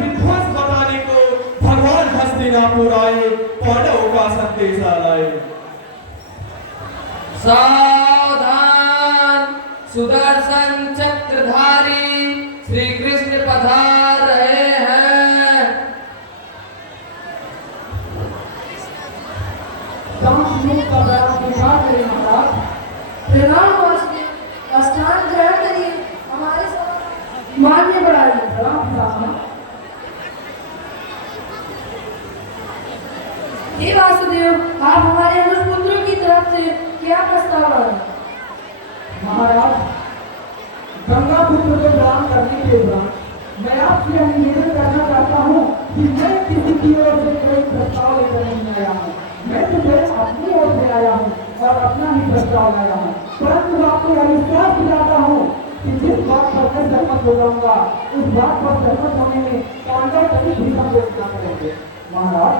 विध्वंस बताने को भगवान हस्तिनापुर आए, पांडवों का संदेशा लाए। सावधान, सुदर्शन चक्रधारी श्री कृष्ण पधार रहे हैं। प्रणाम स्नान ग्रहण करिए, हमारे मान्य बढ़ाइए। हे वासुदेव, आप हमारे अनुज पुत्रों की तरफ से क्या प्रस्ताव है? महाराज, गंगा पुत्र को ग्रहण करने के बाद मैं आपसे निवेदन करना चाहता हूँ कि मैं किसी की ओर से कोई प्रस्ताव लेकर नहीं आया हूँ। मैं तो अपनी ओर से आया हूँ और अपना ही प्रस्ताव लाया हूँ, परंतु आपको यह विश्वास दिलाता हूँ कि जिस बात पर मैं सहमत हो जाऊंगा उस बात पर सहमत होने में पांडव कभी भी संकोच न करेंगे। महाराज,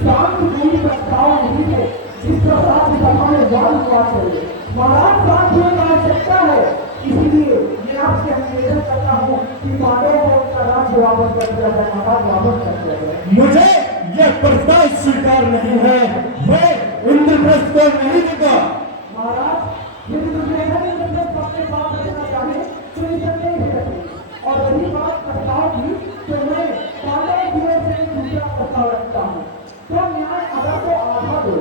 शांति कोई प्रस्ताव नहीं है जिसका साथ सभा में वाद विवाद चले। महाराज, शांति की आवश्यकता है, इसलिए मैं आपसे निवेदन करता हूँ कि पांडवों को उनका राज्य वापस कर दिया जाए। महाराज, वापस कर दिया जाए। मुझे यह प्रस्ताव स्वीकार नहीं है, मैं इंद्रप्रस्थ को नहीं दूंगा। महाराज, यदि दुर्योधन इंद्रप्रस्थ अपने पास रखना चाहे तो इसे नहीं रखे, और रही बात प्रस्ताव की तो मैं पांडव की ओर से एक दूसरा प्रस्ताव रखता हूँ। तो न्याय अगर तो आधा दो,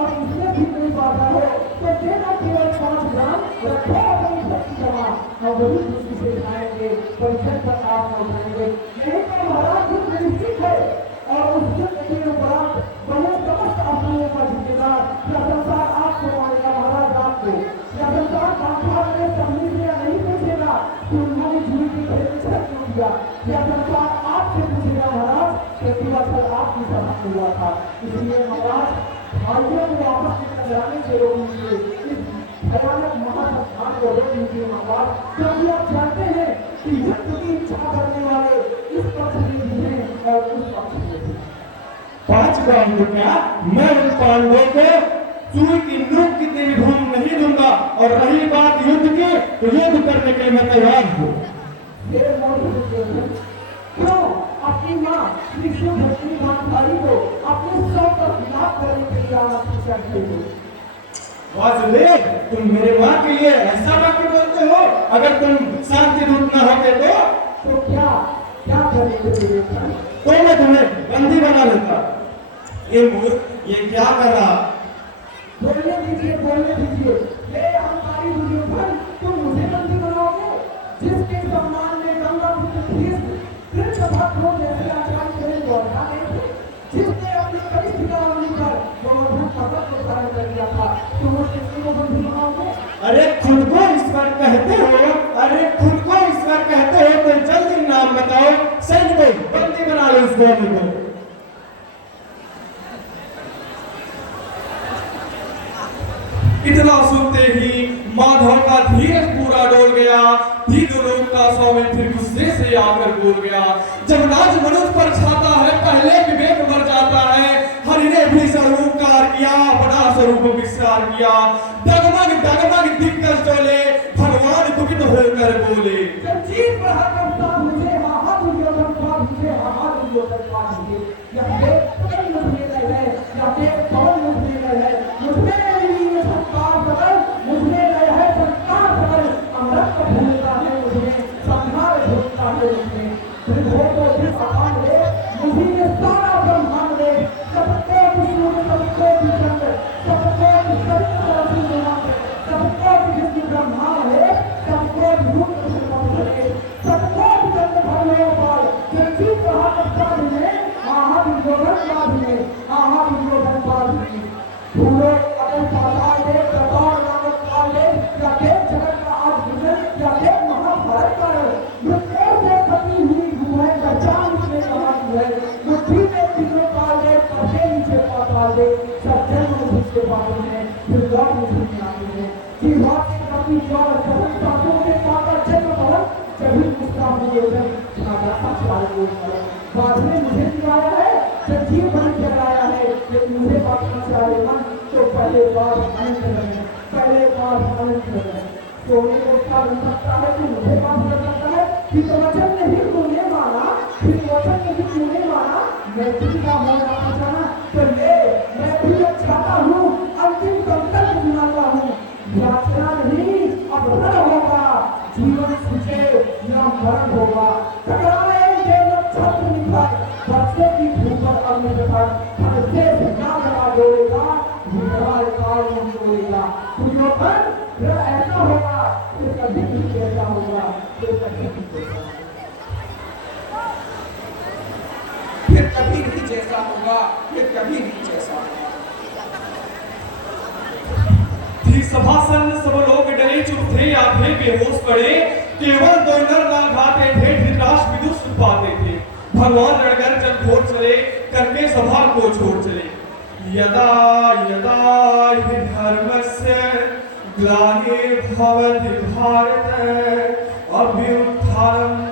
और इसमें भी कोई बाधा हो तो देना केवल 5 ग्राम रखो अपनी शक्ति जमा, और वही दूसरी से खाएंगे, परिषद पर आप न उठाएंगे। नहीं तो महाराज युद्ध निश्चित है, और उस युद्ध के उपरांत बने समस्त असुरों का जिम्मेदार या संसार आपको मानेगा। महाराज, आपको या संसार संसार में समझ से नहीं पूछेगा कि उन्होंने जीवन की परीक्षा क्यों दिया, या संसार आपसे पूछेगा महाराज कि दिवाकर आपकी सभा में हुआ था। इसलिए महाराज, भाइयों को आपस में टकराने से रोकिए, इस भयानक महासंस्थान को रोक लीजिए महाराज, क्योंकि आप जानते हैं कि युद्ध की इच्छा करने वाले इस पक्ष में भी हैं और उस पक्ष में भी। 5 ग्राम रुपया मैं उन पांडवों को चूहे की नोक की तेरी भूमि नहीं दूंगा, और रही बात युद्ध की तो युद्ध करने के लिए मैं तैयार हूँ। क्यों अपनी माँ विष्णु भक्ति भाई को अपने 100 पर विलाप करने के लिए आप चाहते हो? वासुदेव, तुम मेरे माँ के लिए ऐसा वाक्य बोलते हो? अगर तुम शांति दूत न होते तो क्या क्या करेंगे? तो मैं तुम्हें बंदी बना लेता। ये मूर्ख, ये क्या कर रहा? बोलने दीजिए, बोलने दीजिए। ये हमारी दुर्योधन, तुम मुझे बंदी बनाओगे? जिसके सम्मान में गंगा पुत्र कृष्ण जैसे आचार्य करें लौटा गए थे, जिसने अपनी कई ठिकानों पर गोवर्धन पर्वत को धारण कर लिया था, तो वो किसी को बंदी बनाओगे? अरे खुद को ईश्वर कहते हो, तो जल्दी नाम बताओ, सही को बंदी बना लो इस गोली को। इतना सुनते ही माधव का धीरज पूरा डोल गया। धीरोलोक का स्वामी फिर गुस्से से आकर बोल गया, जब राज मनुष्य पर छाता है पहले विवेक मर जाता है। हरि ने भी स्वरूपकार किया, बड़ा स्वरूप विस्तार किया। डगमग डगमग दिग्गज डोले, भगवान दुखित होकर बोले, जब जीत रहा करता मुझे हाहा दुर्योधन का, मुझे हाहा दुर्योधन का, या फिर कई मुझे रहे, या फिर कौन मुझे रहे, मुझे मुझे है संस्कार पर अमृत को भूलता है, मुझे संहार भूलता है, मुझे त्रिभुवन को अपान है, मुझे ये सारा ब्रह्मांड है, सबको विष्णु, सबको विचंद्र, सबको सबको विष्णु ब्रह्मांड है, सबको रूप है, सबको विचंद्र भगवान जो जीत रहा करता है। आहा दुर्योधन बाद में, आहा दुर्योधन बाद में भूलो अगर पाताल दे प्रताप नामक काल दे, या देव जगत का आज विजय, या देव महाभारत का मृत्यु से कटी हुई धुआं का चांद में कहा है, मुट्ठी में तीनों काल दे, कटे नीचे पाताल दे, सब जन्म उसके बारे में फिर लौट नहीं आते हैं कि बात कभी ज्वार जगत साधु के पाता जन्म भवन कभी उसका मुझे नागा साक्षात को बाद में मुझे दिलाया है, सजीव बन के लाया है, लेकिन मुझे बात सारे मन तो पहले बार आनंद रहे, पहले बार आनंद रहे। सोने को क्या बन सकता है कि मुझे माफ कर सकता है? कि वचन नहीं तूने माना, फिर वचन नहीं तूने माना, मैं तुझा होना बचाना। तो ले मैं तुझे चाहता हूँ, अंतिम दम तक सुनाता हूँ। याचना नहीं अब रण होगा, जीवन सुखे या मरण होगा। टकराएंगे न छत्र निखर, बच्चे की धूप पर अग्नि पर, हर देश ना लगा जोड़ेगा, विधवाए काल में जोड़ेगा। तुझो पर यह ऐसा होगा, फिर कभी भी ऐसा होगा, फिर कभी भी ऐसा होगा। फिर कभी नहीं जैसा होगा, फिर कभी नहीं जैसा होगा। थी सभासन सब लोग डरे चुप थे, आधे बेहोश पड़े, केवल दो नर नाग गाते थे, धृतराष्ट्र विदुष पाते थे। भगवान रणगर जब घोर चले, करके सभा को छोड़ चले। यदा यदा हि धर्मस्य ग्लानिर्भवति भारत, अभ्युत्थानम्